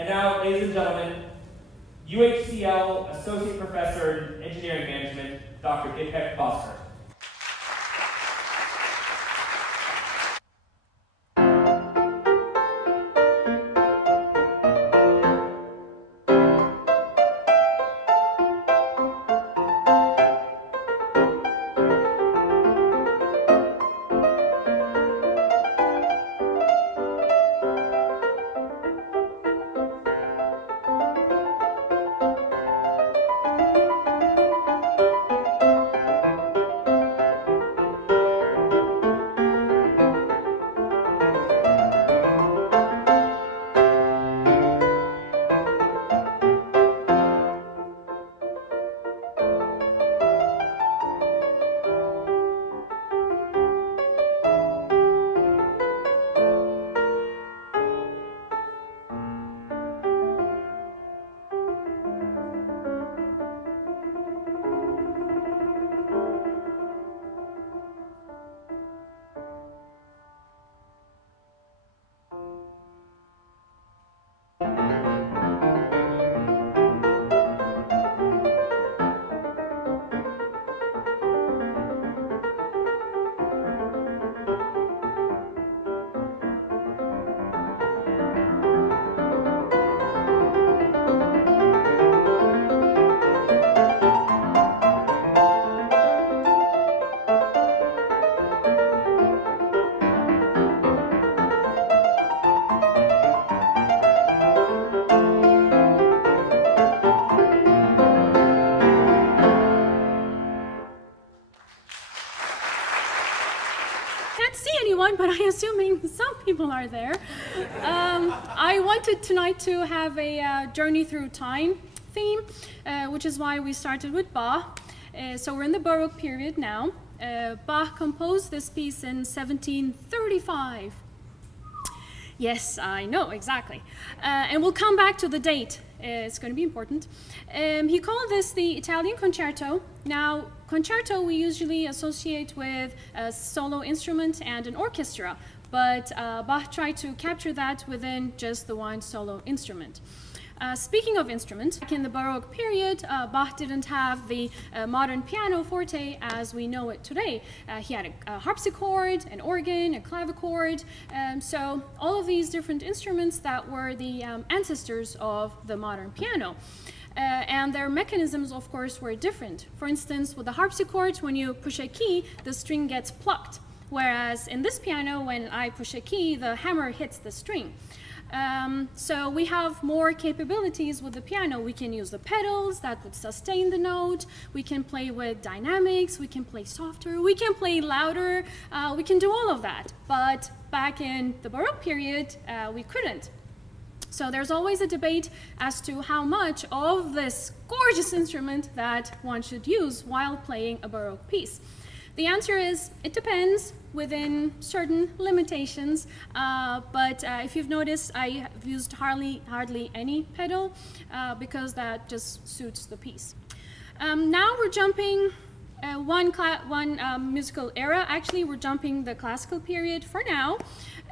And now, ladies and gentlemen, UHCL Associate Professor in Engineering Management, Dr. Bosker. But I'm assuming some people are there. I wanted tonight to have a journey through time theme, which is why we started with Bach. So we're in the Baroque period now. Bach composed this piece in 1735. Yes, I know, exactly. And we'll come back to the date. It's going to be important. He called this the Italian Concerto. Now, concerto we usually associate with a solo instrument and an orchestra, but Bach tried to capture that within just the one solo instrument. Speaking of instruments, in the Baroque period, Bach didn't have the modern pianoforte as we know it today. He had a harpsichord, an organ, a clavichord, so all of these different instruments that were the ancestors of the modern piano. And their mechanisms, of course, were different. For instance, with the harpsichord, when you push a key, the string gets plucked. Whereas in this piano, when I push a key, the hammer hits the string. So we have more capabilities with the piano. We can use the pedals that would sustain the note. We can play with dynamics. We can play softer. We can play louder. We can do all of that. But back in the Baroque period, we couldn't. So there's always a debate as to how much of this gorgeous instrument that one should use while playing a Baroque piece. The answer is, it depends within certain limitations, but if you've noticed, I have used hardly any pedal because that just suits the piece. Now we're jumping one musical era. Actually, we're jumping the classical period for now.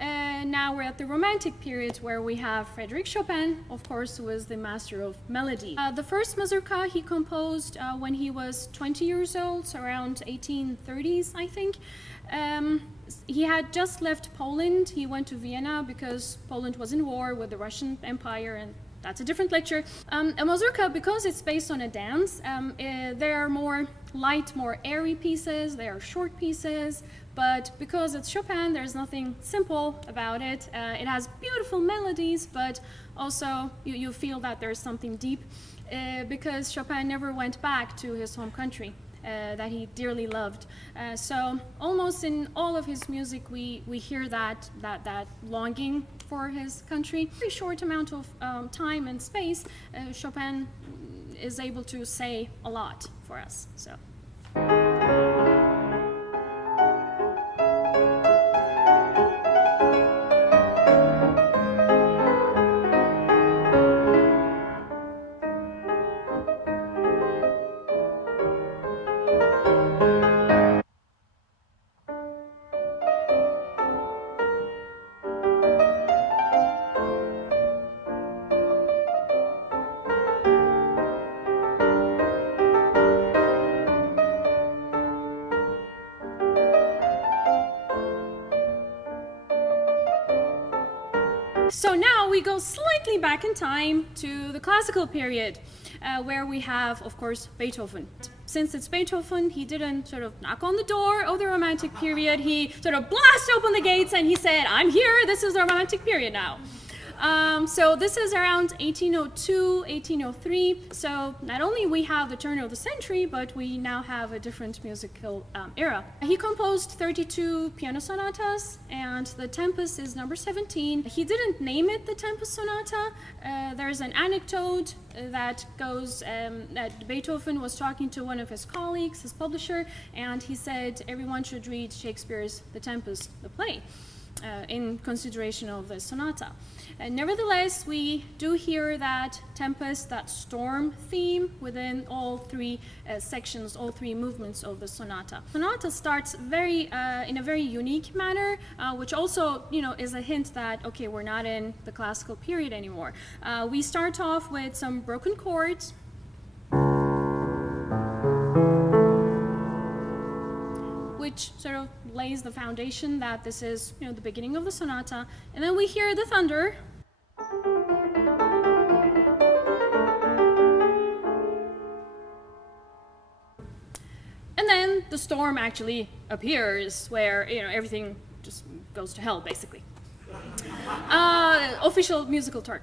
Now we're at the Romantic period, where we have Frédéric Chopin, of course, who was the master of melody. The first Mazurka he composed when he was 20 years old, so around 1830s, I think. He had just left Poland. He went to Vienna because Poland was in war with the Russian Empire, and that's a different lecture. A Mazurka, because it's based on a dance, there are more light, more airy pieces, there are short pieces, but because it's Chopin, there's nothing simple about it. It has beautiful melodies, but also you feel that there's something deep, because Chopin never went back to his home country that he dearly loved. So almost in all of his music, we hear that longing for his country. Very short amount of time and space, Chopin is able to say a lot for us. So. So now we go slightly back in time to the classical period, where we have, of course, Beethoven. Since it's Beethoven, he didn't sort of knock on the door of the Romantic period. He sort of blasted open the gates and he said, I'm here, this is the Romantic period now. So this is around 1802, 1803. So not only we have the turn of the century, but we now have a different musical era. He composed 32 piano sonatas, and the Tempest is number 17. He didn't name it the Tempest Sonata. There's an anecdote that goes that Beethoven was talking to one of his colleagues, his publisher, and he said everyone should read Shakespeare's The Tempest, the play, in consideration of the sonata. Nevertheless, we do hear that tempest, that storm theme within all three sections, all three movements of the sonata. Sonata starts in a very unique manner, which also, is a hint that, okay, we're not in the classical period anymore. We start off with some broken chords, which sort of lays the foundation that this is, the beginning of the sonata. And then we hear the thunder. And then the storm actually appears, where, everything just goes to hell, basically. Official musical term.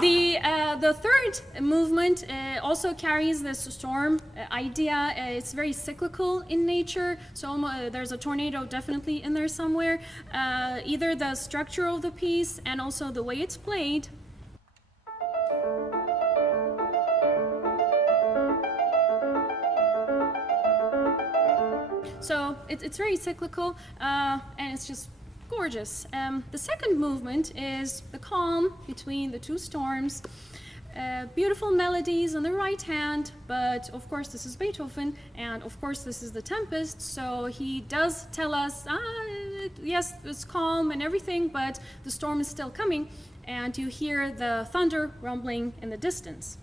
The third movement also carries this storm idea. It's very cyclical in nature, so there's a tornado definitely in there somewhere. Either the structure of the piece and also the way it's played. So it's very cyclical, and it's just gorgeous. The second movement is the calm between the two storms. Beautiful melodies on the right hand, but of course this is Beethoven, and of course this is the Tempest, so he does tell us, yes, it's calm and everything, but the storm is still coming, and you hear the thunder rumbling in the distance.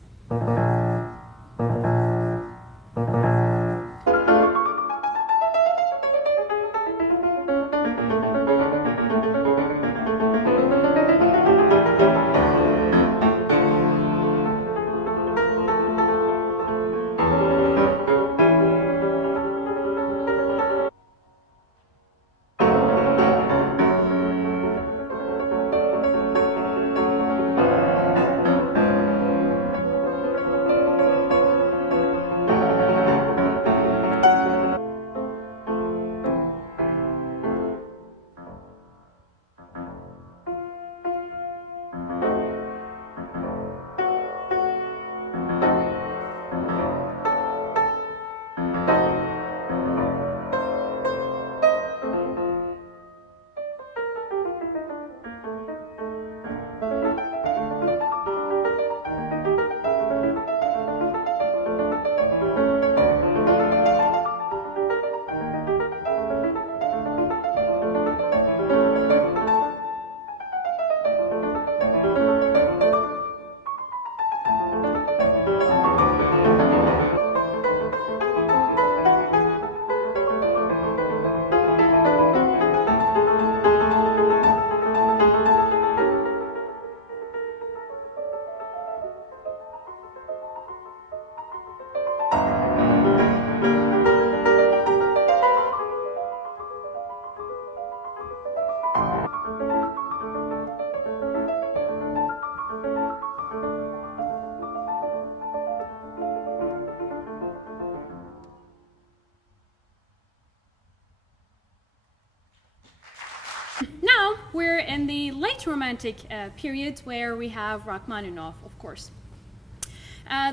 Now we're in the late Romantic period, where we have Rachmaninoff, of course.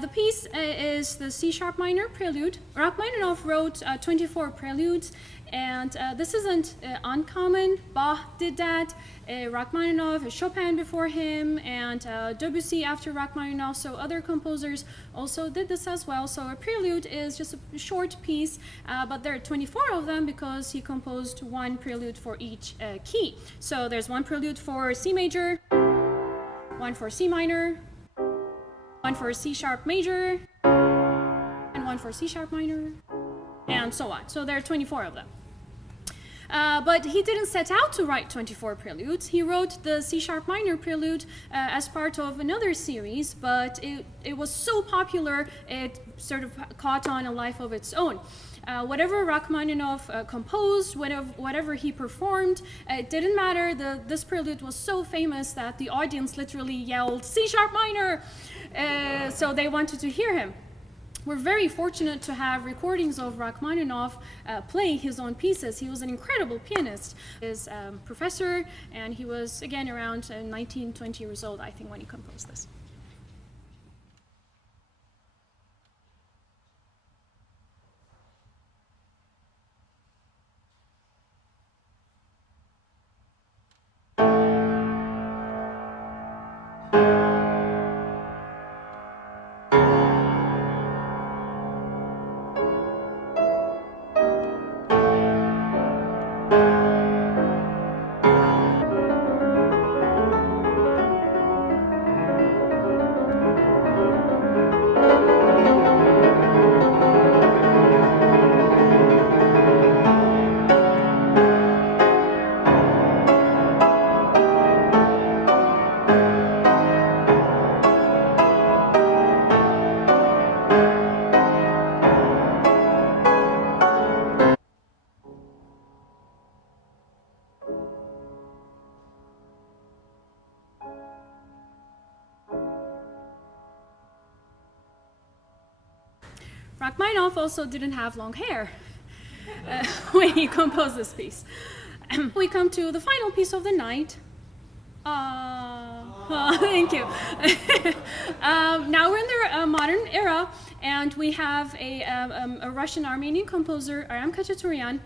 The piece is the C-Sharp minor Prelude. Rachmaninoff wrote 24 preludes, and this isn't uncommon. Bach did that, Rachmaninoff, Chopin before him, and Debussy after Rachmaninoff, so other composers also did this as well. So a prelude is just a short piece, but there are 24 of them because he composed one prelude for each key. So there's one prelude for C major, one for C minor, one for C-sharp major, and one for C-sharp minor, and so on. So there are 24 of them. But he didn't set out to write 24 preludes. He wrote the C-sharp minor prelude as part of another series, but it was so popular, it sort of caught on a life of its own. Whatever Rachmaninoff composed, whatever he performed, it didn't matter. This prelude was so famous that the audience literally yelled, C-sharp minor! So they wanted to hear him. We're very fortunate to have recordings of Rachmaninoff playing his own pieces. He was an incredible pianist. His professor, and he was, again, around 19, 20 years old, I think, when he composed this. Rachmaninoff also didn't have long hair when he composed this piece. We come to the final piece of the night. Thank you. Now we're in the modern era, and we have a Russian-Armenian composer, Aram Khachaturian.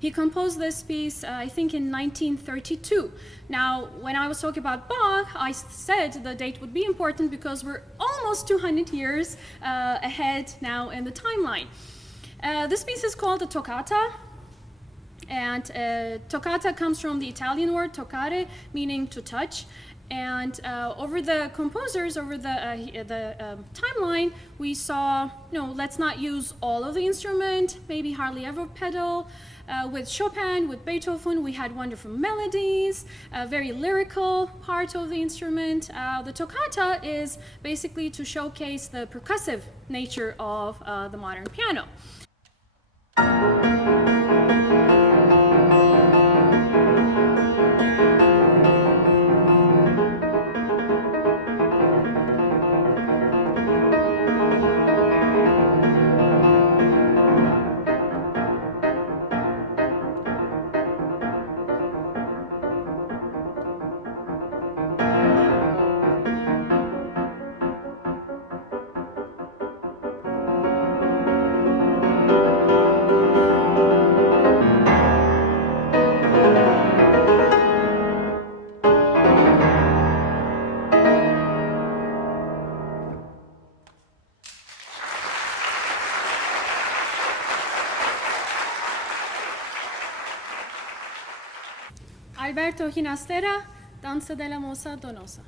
He composed this piece, I think, in 1932. Now, when I was talking about Bach, I said the date would be important because we're almost 200 years ahead now in the timeline. This piece is called a Toccata, and Toccata comes from the Italian word toccare, meaning to touch. And over the composers, over the timeline, we saw, let's not use all of the instrument, maybe hardly ever pedal. With Chopin, with Beethoven, we had wonderful melodies, a very lyrical part of the instrument. The toccata is basically to showcase the percussive nature of the modern piano. Alberto Ginastera, Danza della Mossa Donosa.